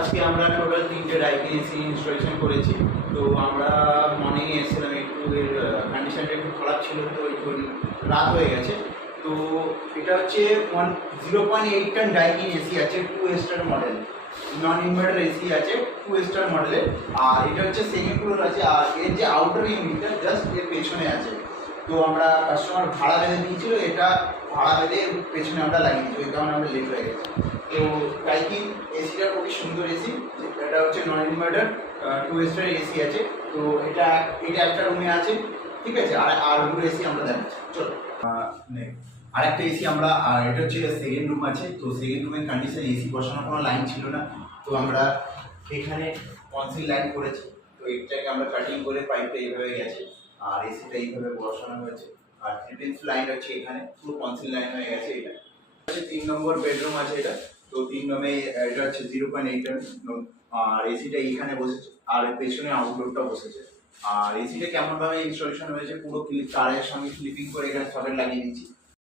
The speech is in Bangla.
আজকে আমরা টোটাল 3টে ডাইকিন এসি ইনস্টলেশন করেছি। তো আমরা মর্নিংয়ে এসেছিলাম, একটু এর কন্ডিশনটা একটু খারাপ ছিল, তো একটু রাত হয়ে গেছে। তো এটা হচ্ছে 0.8 টন ডাইকিন এসি আছে, 2 স্টার মডেল, নন ইনভার্টার এসি আছে, 2 স্টার মডেলের। আর এটা হচ্ছে সেকেন্ড ফ্লোর আছে, আর এর যে আউটার ইউনিটটা জাস্ট এর পেছনে আছে। তো আমরা কাস্টমার ভাড়া বেঁধে দিয়েছিল, এটা ভাড়া বেঁধে পেছনে আমরা লাগিয়ে দিচ্ছি, ওই কারণে আমরা লেট হয়ে গেছি। তো ডাইকিন এসিটা খুবই সুন্দর এসি, এটা হচ্ছে নন ইনভার্টার 2 স্টার এসি আছে। তো এটা একটা রুমে আছে, ঠিক আছে। আর দুটো এসি আমরা দেখাচ্ছি, চলো। আর একটা এসি আমরা, আর এটা হচ্ছে সেকেন্ড রুম আছে। তো সেকেন্ড রুমের কন্ডিশন, এসি বসানোর কোনো লাইন ছিল না, তো আমরা এখানে কনসিল লাইন করেছি। তো এটাকে আমরা কাটিং করে পাইপটা এইভাবে গেছে, আর এসিটা এইভাবে বসানো হয়েছে। আর 3 লাইন হচ্ছে এখানে, পুরো কনসিল লাইন হয়ে গেছে। এটা হচ্ছে 3 নম্বর বেডরুম আছে এটা। তো 3 নম্বরে এটা হচ্ছে 0.8 আর এসিটা এইখানে বসেছে, আর পেছনে আউটডোরটা বসেছে। আর এসিটা কেমন ভাবে ইনস্টলেশন হয়েছে, পুরো তারের সঙ্গে ক্লিপিং করে এখানে সকেট লাগিয়ে দিচ্ছি।